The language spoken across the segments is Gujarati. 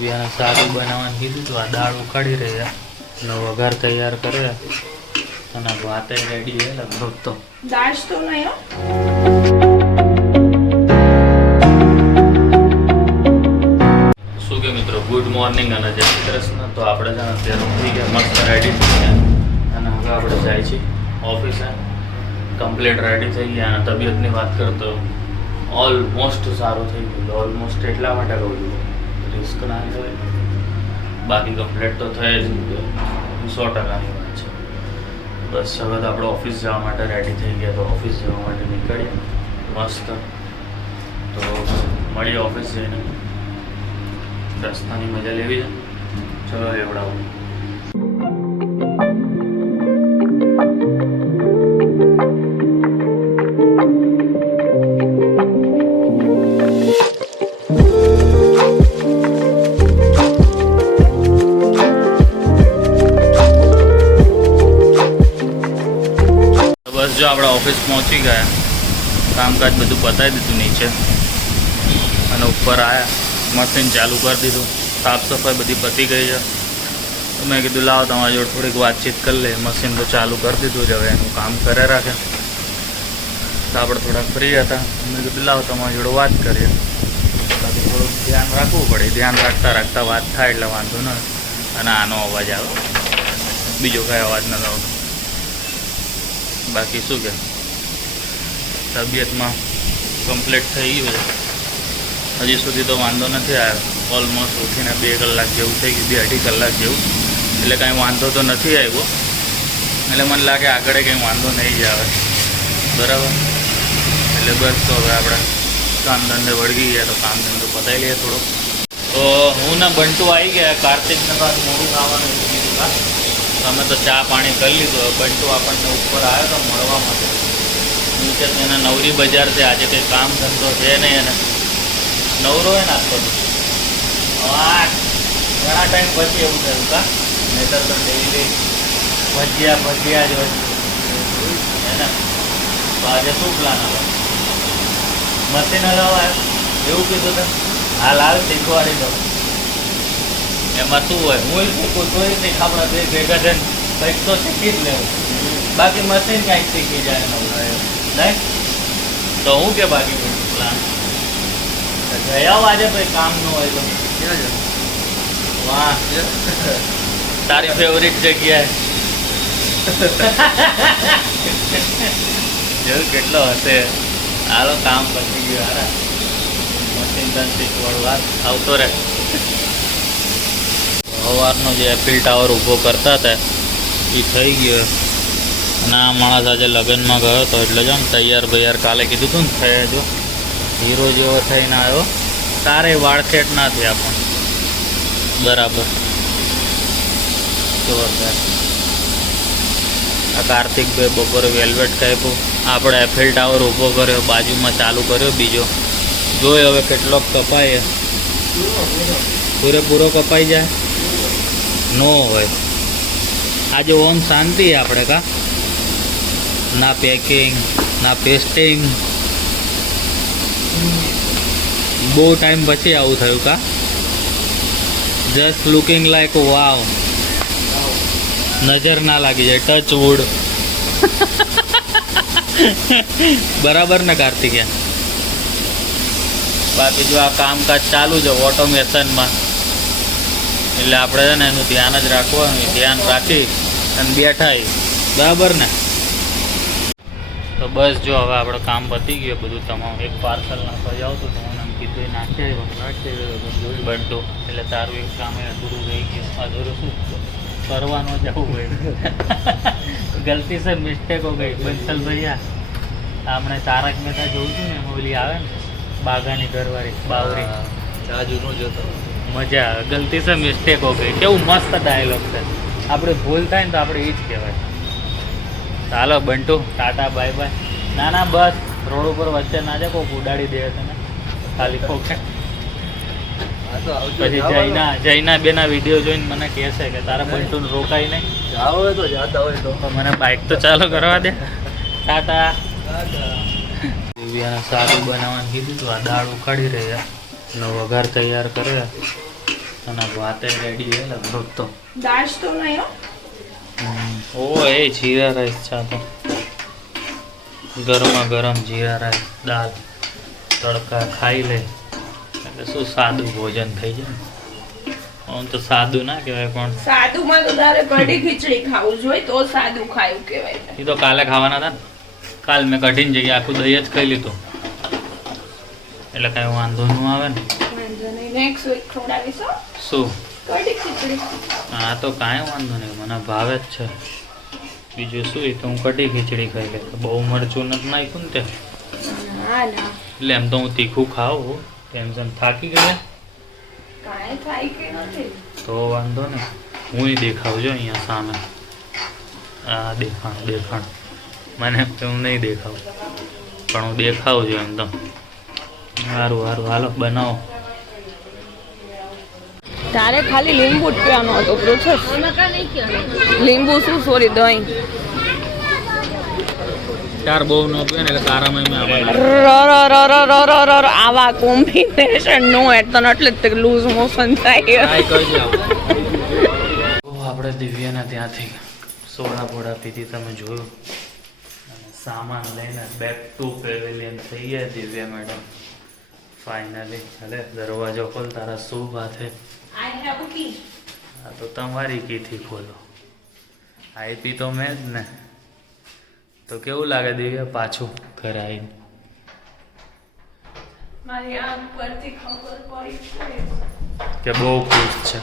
દિવ્યાને સારું બનાવવાનું કીધું તો આ દાળ ઉકાળી રહ્યા અને વઘાર તૈયાર કરે અને ભાતે રેડી છે લગભગ તો દાળ તો નહીં હો. શું કે મિત્રો, ગુડ મોર્નિંગ અને જય શ્રી કૃષ્ણ. તો આપણે છે ને અત્યારે ઉઠી ગયા, મસ્ત રેડી થઈ ગયા અને હવે આપણે જાય છીએ ઓફિસે. કમ્પ્લીટ રેડી થઈ ગયા અને તબિયતની વાત કરતો ઓલમોસ્ટ સારું થઈ ગયું. ઓલમોસ્ટ એટલા માટે કહું છું, રિસ્ક ના હોય, બાકી કમ્પ્લીટ તો થઈ જ 100%ની વાત છે. બસ હવે તો આપણે ઓફિસ જવા માટે રેડી થઈ ગયા, તો ઓફિસ જવા માટે નીકળીએ મસ્ત. તો મળીએ ઓફિસ જઈને. રસ્તાની મજા લેવી છે, ચલો લેવડાવું. બસ જો આપણે ઓફિસ પહોંચી ગયા, કામકાજ બધું પતાવી દીધું નીચે અને ઉપર આવ્યા, મશીન ચાલુ કરી દીધું, સાફ સફાઈ બધી પતી ગઈ છે. તો મેં કીધું લાવો તમારી જોડે થોડીક વાતચીત કરી લે. મશીન તો ચાલુ કરી દીધું છે, હવે એનું કામ કરે રાખે. તો આપણે થોડાક ફ્રી હતા, મેં કીધું લાવો તમારી જોડે વાત કરીએ. બાકી થોડુંક ધ્યાન રાખવું પડે, ધ્યાન રાખતા રાખતા વાત થાય એટલે વાંધો ન. અને આનો અવાજ આવે, બીજો કાંઈ અવાજ ન આવતો. બાકી શું કે તબિયતમાં કમ્પ્લીટ થઈ ગયું છે, હજી સુધી તો વાંધો નથી આવ્યો. ઓલમોસ્ટ ઉઠીને 2 કલાક જેવું થઈ ગયું, 2-2.5 કલાક જેવું, એટલે કાંઈ વાંધો તો નથી આવ્યો. એટલે મને લાગે આગળ કંઈ વાંધો નહીં જ આવે, બરાબર. એટલે બસ તો હવે આપણે કામ ધંધે વળગી ગયા, તો કામ ધંધો પતાવી લઈએ થોડો. તો હું ને બંટુ આવી ગયા. કાર્તિકને પાછું મોડું ખાવાનું કીધું હા, અમે તો ચા પાણી કરી લીધું. બંટુ આપણને ઉપર આવ્યો તો મળવા માટે. નીચે એને નવરી બજાર છે, આજે કંઈ કામ ધંધો છે નહીં, એને નવરો હોય ને આખો ઘણા ટાઈમ પછી એવું થયું કા. નહીતર તો ડેલી ભજીયા જ હોય ને. તો આજે શું પ્લાન આવે? મશીન હલાવવા એવું કીધું ને, હાલ હાલ શીખવાડી દો. એમાં શું હોય, હું શીખું તોય શીખ, આપણે બે ભેગા થઈને કંઈક તો શીખી જ લેવું. બાકી મશીન કાંઈક શીખી જાય નવું નહીં. તો હું કે બાકી બધું પ્લાન ગયા આજે ભાઈ કામ ન હોય તો વાહ, તારી ફેવરિટ જગ્યાએ જોયું કેટલો હશે. હાલો કામ પતી ગયું. હારા મશીન તન શીખવાડું, વાત આવતો રહે. સવારનો જે એફિલ ટાવર ઊભો કરતા હતા એ થઈ ગયો. અને આ માણસ આજે લગ્નમાં ગયો હતો, એટલે જો ને તૈયાર બૈયાર કાલે કીધું હતું ને થયા જો હીરો જેવો થઈને આવ્યો. તારે વાળ સેટ ના થયા પણ બરાબર જોરદાર. આ કાર્તિકભાઈ બપોરે વેલ્વેટ કાપ્યું, આપણે એફિલ ટાવર ઊભો કર્યો, બાજુમાં ચાલુ કર્યો બીજો. જોઈ હવે કેટલોક કપાય, પૂરેપૂરો કપાઈ જાય નો હોય. આજે ઓમ શાંતિ આપણે કા, ના પેકિંગ ના પેસ્ટિંગ. બહુ ટાઈમ પછી આવું થયું કા. જસ્ટ લુકિંગ લાઈક વાવ, નજર ના લાગી જાય, ટચ વુડ. બરાબર ને કાર્તિકેય? બાકી જો આ કામકાજ ચાલુ છે ઓટોમેશનમાં, એટલે આપણે છે ને એનું ધ્યાન જ રાખવાનું. ધ્યાન રાખી અને બેઠા, બરાબર ને? તો બસ જો હવે આપણે કામ પતી ગયું બધું. તમામ એક પાર્સલ નાખવા જાવ તો તમને કીધું નાખી જોઈ બનતો, એટલે તારું એક કામ એ અધૂરું રહી ગયું. અધૂરું શું કરવાનું જવું હોય. ગલતી સે મિસ્ટેક હો ગઈ. બંસલ ભૈયા આપણે તારક મહેતા જોઉં છું ને, એમાં ઓલી આવે ને બાગાની ઘરવાળી બાવરી, જૂનો જોતો મજા આવે. ગલતી સે મિસ્ટેક હો ગઈ, કેવું મસ્ત ડાયલોગ છે. આપણે ભૂલ થાય ને તો આપણે એ જ કહેવાય. ચાલો બંટુ, ટાટા બાય બાય. ના ના બસ રોડ ઉપર વચ્ચે ના જાય, કોઈક ઉડાડી દે તને ખાલી કોક. પછી જૈના બેના વિડીયો જોઈને મને કહે છે કે તારા બંટુને રોકાય નહીં. આવે તો જાતા હોય તો મને બાઇક તો ચાલુ કરવા દે. ટાટા. દિવ્યાને સારું બનાવવાનું કીધું તો આ દાળ ઉકાળી રહ્યા અને વઘાર તૈયાર કરે અને ભાતે રેડી છે લગભગ તો દાળ તો નહીં હો. ઓ એ જીરા રાઈસ છે આ તો ગરમા ગરમ જીરા રાઈસ દાળ તડકા ખાઈ લે એટલે શું સાદું ભોજન થઈ જાય ને. આમ તો સાદું ના કહેવાય પણ સાદુમાં તો તારે કઢી ખીચડી ખાવું જોઈએ તો સાદું ખાયું કહેવાય. એ તો કાલે ખાવાના હતા ને. કાલ મેં કઢીને જગ્યાએ આખું દહીં જ ખાઈ લીધું એટલે કાંઈ વાંધો ન આવે ને. વાંધો નહીં નેક્સ્ટ વીક ખવડાવીશ હો શું કઢી ખીચડી. હા તો કાંઈ વાંધો નહીં મને ભાવે જ છે. બીજું શું એ તો હું કઢી ખીચડી ખાઈ લે બહુ મરચું નથી નાખ્યું ને તે ના ના એટલે એમ તો હું તીખું ખાઉં ટેન્શન થાકી ગયા કાંઈ થાય કે નથી. તો વાંધો ને હું દેખાવજો અહીંયા સામે આ દેખાણ મને એમ કે હું નહીં દેખાવું પણ હું દેખાવું છું એમ તો સારું હાલો બનાવો. તારે ખાલી લીંબુ જ પીવાનો હતો પ્રોસેસ. લીંબુ શું સોરી દહીં. ચાર બહુ ન પીએ ને એટલે તારામાં મેં આવા કોમ્બિનેશન નો એટલે એટલે જ લૂઝ મોશન થાય. આપણે દિવ્યાના ત્યાંથી સોડા બોડા પીધી તમે જોયું અને સામાન લઈને બેક ટુ પેવેલિયન થઈ ગયા દિવ્યા મેડમ ફાઇનલી. ભલે દરવાજો ખોલ તારા શું વાત છે. હા તો તમારી કીથી ખોલો આઈપી તો મેં જ ને. તો કેવું લાગે દિવ્યા પાછું ઘરે આવીને. મારી આંખ પરથી ખબર પડી કે બહુ ખુશ છે.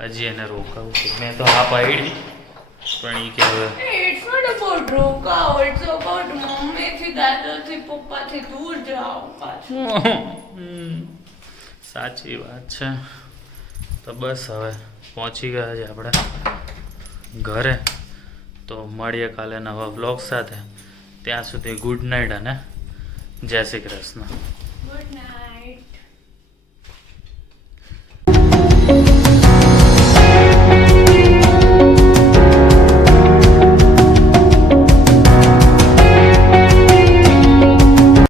હજી એને રોકાવું છે મેં તો હા પાડી પણ એ કે હવે It's not about રોકાવ, it's about મમ્મીથી દાદાથી પપ્પાથી દૂર જાઓ પાછું. સાચી વાત છે. તો બસ હવે પહોંચી ગયા છે આપણે ઘરે. તો મળીએ કાલે નવા બ્લોગ સાથે. ત્યાં સુધી ગુડ નાઇટ અને જય શ્રી કૃષ્ણ. Good night.